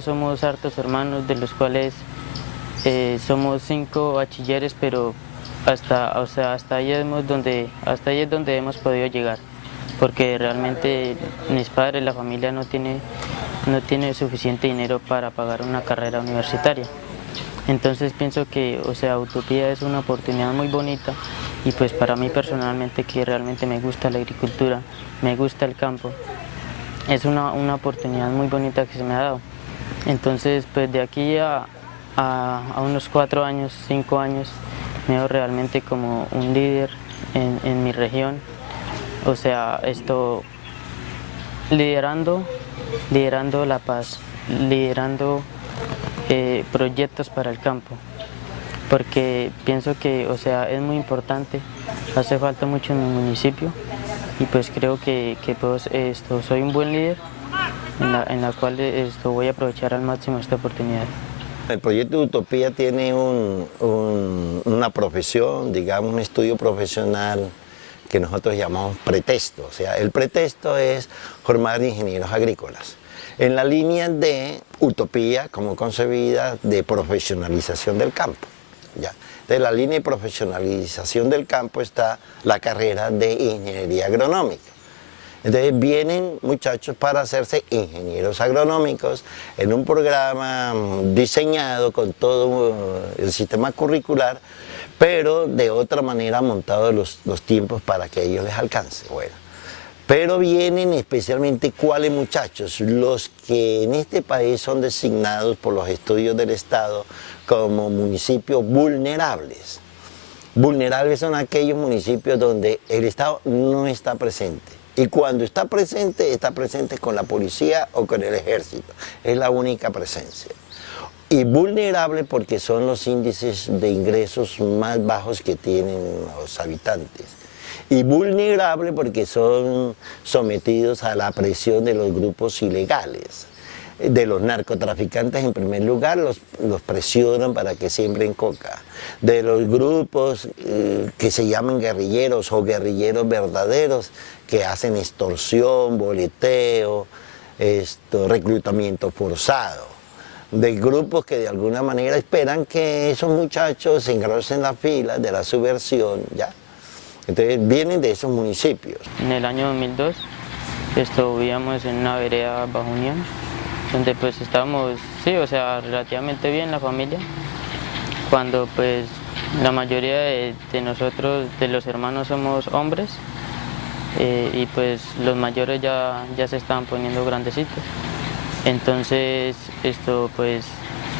Somos hartos hermanos, de los cuales somos 5 bachilleres, pero hasta ahí es donde hemos podido llegar, porque realmente mis padres, la familia no tiene suficiente dinero para pagar una carrera universitaria. Entonces pienso que, Utopía es una oportunidad muy bonita, y pues para mí personalmente, que realmente me gusta la agricultura, me gusta el campo, es una oportunidad muy bonita que se me ha dado. Entonces, pues de aquí a unos 4 años, 5 años, me veo realmente como un líder en mi región, liderando la paz, liderando proyectos para el campo, porque pienso que, es muy importante, hace falta mucho en mi municipio, y pues creo que pues, soy un buen líder en la cual voy a aprovechar al máximo esta oportunidad. El proyecto de Utopía tiene una profesión, digamos un estudio profesional que nosotros llamamos pretexto. O sea, el pretexto es formar ingenieros agrícolas en la línea de utopía como concebida de profesionalización del campo. ¿Ya? De la línea de profesionalización del campo está la carrera de ingeniería agronómica. Entonces vienen muchachos para hacerse ingenieros agronómicos en un programa diseñado con todo el sistema curricular, pero de otra manera montado los tiempos para que ellos les alcance. Bueno, pero vienen especialmente cuáles muchachos, los que en este país son designados por los estudios del Estado como municipios vulnerables. Vulnerables son aquellos municipios donde el Estado no está presente. Y cuando está presente con la policía o con el ejército. Es la única presencia. Y vulnerable porque son los índices de ingresos más bajos que tienen los habitantes. Y vulnerable porque son sometidos a la presión de los grupos ilegales. De los narcotraficantes en primer lugar, los presionan para que siembren coca. De los grupos que se llaman guerrilleros o guerrilleros verdaderos, que hacen extorsión, boleteo, reclutamiento forzado. De grupos que de alguna manera esperan que esos muchachos se engrosen las filas de la subversión, ¿ya? Entonces vienen de esos municipios. En el año 2002 vivíamos en una vereda bajo Unión, donde pues estábamos, relativamente bien la familia, cuando pues la mayoría de nosotros, de los hermanos, somos hombres, y pues los mayores ya se estaban poniendo grandecitos. Entonces pues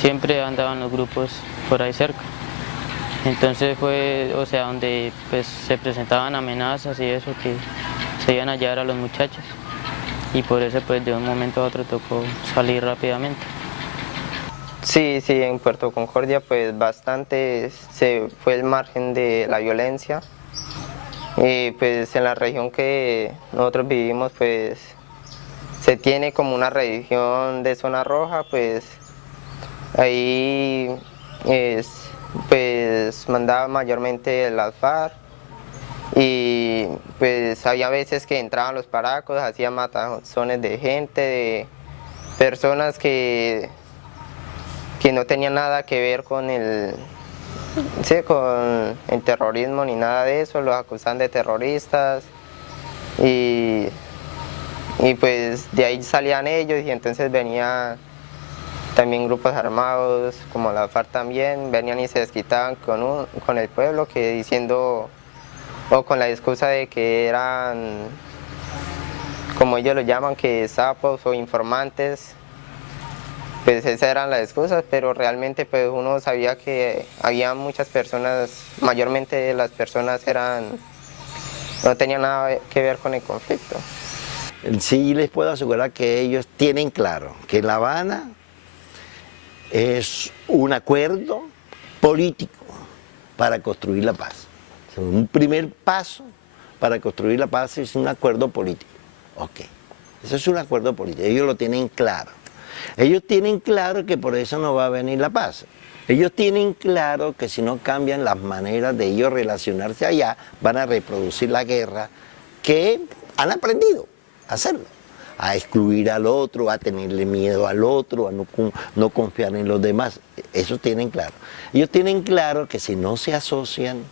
siempre andaban los grupos por ahí cerca. Entonces fue, donde pues se presentaban amenazas y eso, que se iban a llevar a los muchachos. Y por eso pues de un momento a otro tocó salir rápidamente. Sí, en Puerto Concordia pues bastante se fue el margen de la violencia, y pues en la región que nosotros vivimos pues se tiene como una región de zona roja, pues ahí pues mandaba mayormente las FARC. Y pues había veces que entraban los paracos, hacían matazones de gente, de personas que no tenían nada que ver con con el terrorismo ni nada de eso, los acusaban de terroristas, y pues de ahí salían ellos, y entonces venían también grupos armados como la FARC también, venían y se desquitaban con el pueblo, que diciendo, o con la excusa de que eran, como ellos lo llaman, que sapos o informantes. Pues esas eran las excusas, pero realmente pues uno sabía que había muchas personas, mayormente las personas no tenían nada que ver con el conflicto. Sí les puedo asegurar que ellos tienen claro que La Habana es un acuerdo político para construir la paz. Un primer paso para construir la paz es un acuerdo político. Ok, eso es un acuerdo político, ellos lo tienen claro. Ellos tienen claro que por eso no va a venir la paz. Ellos tienen claro que si no cambian las maneras de ellos relacionarse allá, van a reproducir la guerra que han aprendido a hacerlo. a excluir al otro, a tenerle miedo al otro, a no confiar en los demás. Eso tienen claro. Ellos tienen claro que si no se asocian,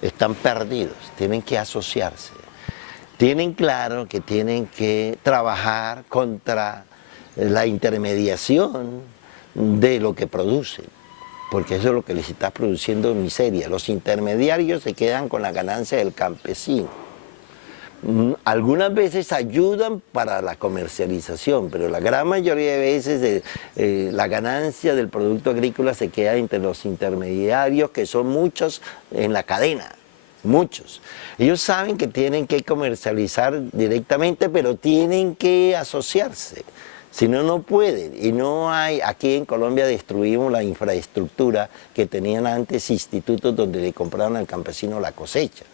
están perdidos, tienen que asociarse. Tienen claro que tienen que trabajar contra la intermediación de lo que producen, porque eso es lo que les está produciendo miseria. Los intermediarios se quedan con la ganancia del campesino. Algunas veces ayudan para la comercialización, pero la gran mayoría de veces la ganancia del producto agrícola se queda entre los intermediarios, que son muchos en la cadena. Muchos. Ellos saben que tienen que comercializar directamente, pero tienen que asociarse. Si no, no pueden. Y no hay, aquí en Colombia destruimos la infraestructura que tenían antes institutos donde le compraban al campesino la cosecha.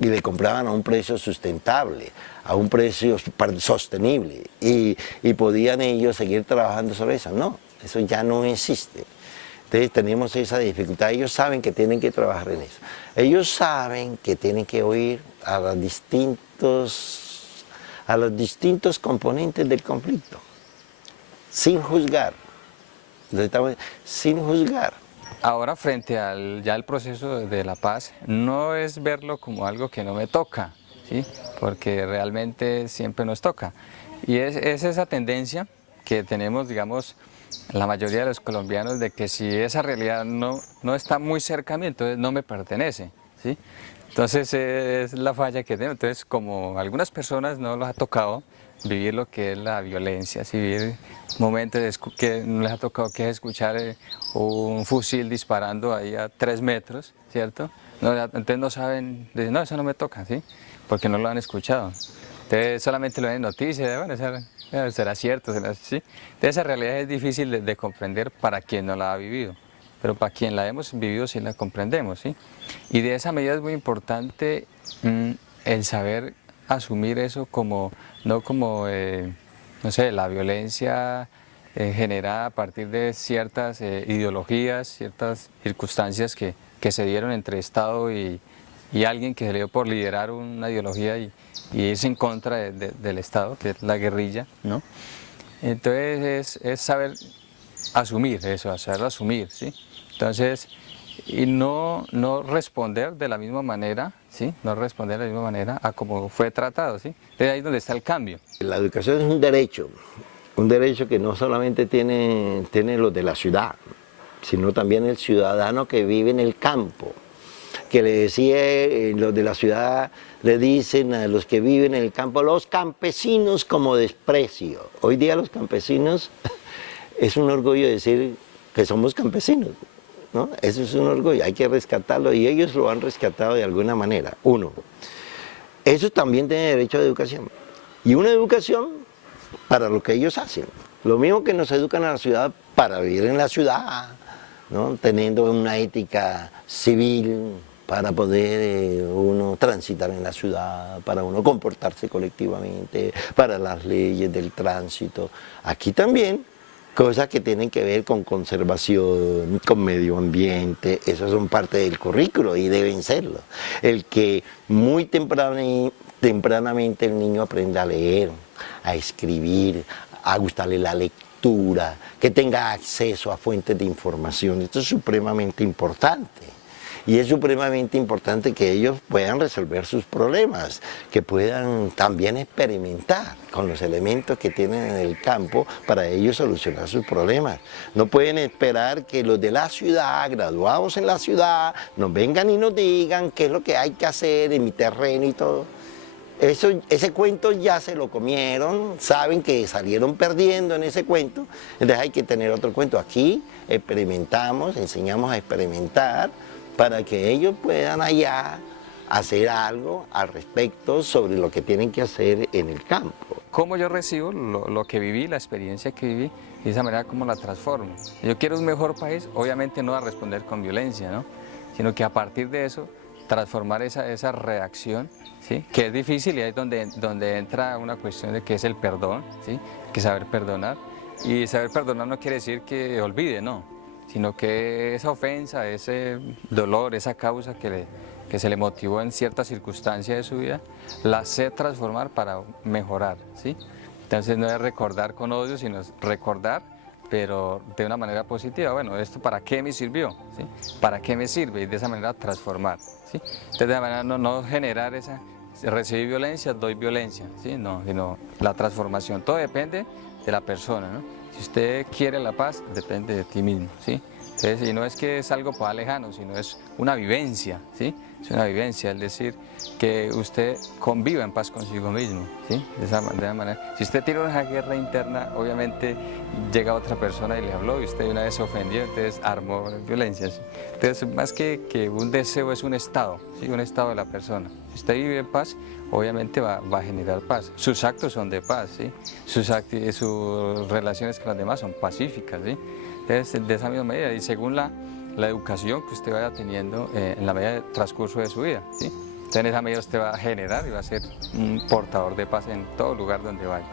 Y le compraban a un precio sustentable, a un precio sostenible. Y podían ellos seguir trabajando sobre eso. No, eso ya no existe. Entonces tenemos esa dificultad. Ellos saben que tienen que trabajar en eso. Ellos saben que tienen que oír a los distintos componentes del conflicto, sin juzgar, sin juzgar. Ahora, frente al ya el proceso de la paz, no es verlo como algo que no me toca, ¿sí? Porque realmente siempre nos toca. Y es esa tendencia que tenemos, digamos, la mayoría de los colombianos, de que si esa realidad no está muy cerca a mí, entonces no me pertenece, ¿sí? Entonces es la falla que tenemos. Entonces, como a algunas personas no les ha tocado vivir lo que es la violencia, ¿sí? Vivir momentos que no les ha tocado, que es escuchar un fusil disparando ahí a 3 metros, ¿cierto? No, entonces no saben, dicen, no, eso no me toca, ¿sí? Porque no lo han escuchado. Entonces solamente lo ven en noticias, bueno, será cierto, ¿sí? Entonces esa realidad es difícil de comprender para quien no la ha vivido, pero para quien la hemos vivido sí la comprendemos, ¿sí? Y de esa medida es muy importante el saber asumir eso como, no como, no sé, la violencia generada a partir de ciertas ideologías, ciertas circunstancias que se dieron entre Estado y alguien que se le dio por liderar una ideología y irse en contra del Estado, que es la guerrilla, ¿no? Entonces es saber asumir eso, saberlo asumir, ¿sí? Entonces, y no responder de la misma manera, ¿sí? No responder de la misma manera a como fue tratado, ¿sí? Entonces ahí es donde está el cambio. La educación es un derecho que no solamente tiene los de la ciudad, sino también el ciudadano que vive en el campo, que le decía, los de la ciudad le dicen a los que viven en el campo, los campesinos como desprecio. Hoy día los campesinos, es un orgullo decir que somos campesinos, ¿no? Eso es un orgullo, hay que rescatarlo y ellos lo han rescatado de alguna manera. Uno, eso también tiene derecho a educación y una educación para lo que ellos hacen. Lo mismo que nos educan a la ciudad para vivir en la ciudad, ¿no? Teniendo una ética civil para poder uno transitar en la ciudad, para uno comportarse colectivamente, para las leyes del tránsito. Aquí también cosas que tienen que ver con conservación, con medio ambiente, esas son parte del currículo y deben serlo. El que muy tempranamente el niño aprenda a leer, a escribir, a gustarle la lectura, que tenga acceso a fuentes de información, esto es supremamente importante. Y es supremamente importante que ellos puedan resolver sus problemas, que puedan también experimentar con los elementos que tienen en el campo para ellos solucionar sus problemas. No pueden esperar que los de la ciudad, graduados en la ciudad, nos vengan y nos digan qué es lo que hay que hacer en mi terreno y todo. Ese cuento ya se lo comieron, saben que salieron perdiendo en ese cuento, entonces hay que tener otro cuento. Aquí experimentamos, enseñamos a experimentar, para que ellos puedan allá hacer algo al respecto sobre lo que tienen que hacer en el campo. Cómo yo recibo lo que viví, la experiencia que viví, y de esa manera cómo la transformo. Yo quiero un mejor país, obviamente no a responder con violencia, ¿no? Sino que a partir de eso transformar esa reacción, ¿sí? Que es difícil y ahí es donde entra una cuestión de que es el perdón, ¿sí? Que saber perdonar. Y saber perdonar no quiere decir que olvide, no, sino que esa ofensa, ese dolor, esa causa que se le motivó en cierta circunstancia de su vida, la sé transformar para mejorar, ¿sí? Entonces no es recordar con odio, sino es recordar, pero de una manera positiva. Bueno, ¿esto para qué me sirvió? ¿Sí? ¿Para qué me sirve? Y de esa manera transformar. ¿Sí? Entonces de esa manera no generar esa, recibí violencia, doy violencia, ¿sí? No, sino la transformación. Todo depende de la persona, ¿no? Si usted quiere la paz, depende de ti mismo, ¿sí? Entonces, y no es que es algo para lejano, sino es una vivencia, ¿sí? Es una vivencia, es decir, que usted conviva en paz consigo mismo, ¿sí? De esa manera. Si usted tiene una guerra interna, obviamente llega otra persona y le habló y usted de una vez se ofendió, entonces armó violencia, ¿sí? Entonces, más que un deseo, es un estado, ¿sí? Un estado de la persona. Si usted vive en paz, obviamente va a generar paz. Sus actos son de paz, ¿sí? Sus relaciones con las demás son pacíficas, ¿sí? Entonces, de esa misma medida, y según la educación que usted vaya teniendo en la medida del transcurso de su vida, ¿sí? Entonces, en esa medida usted va a generar y va a ser un portador de paz en todo lugar donde vaya.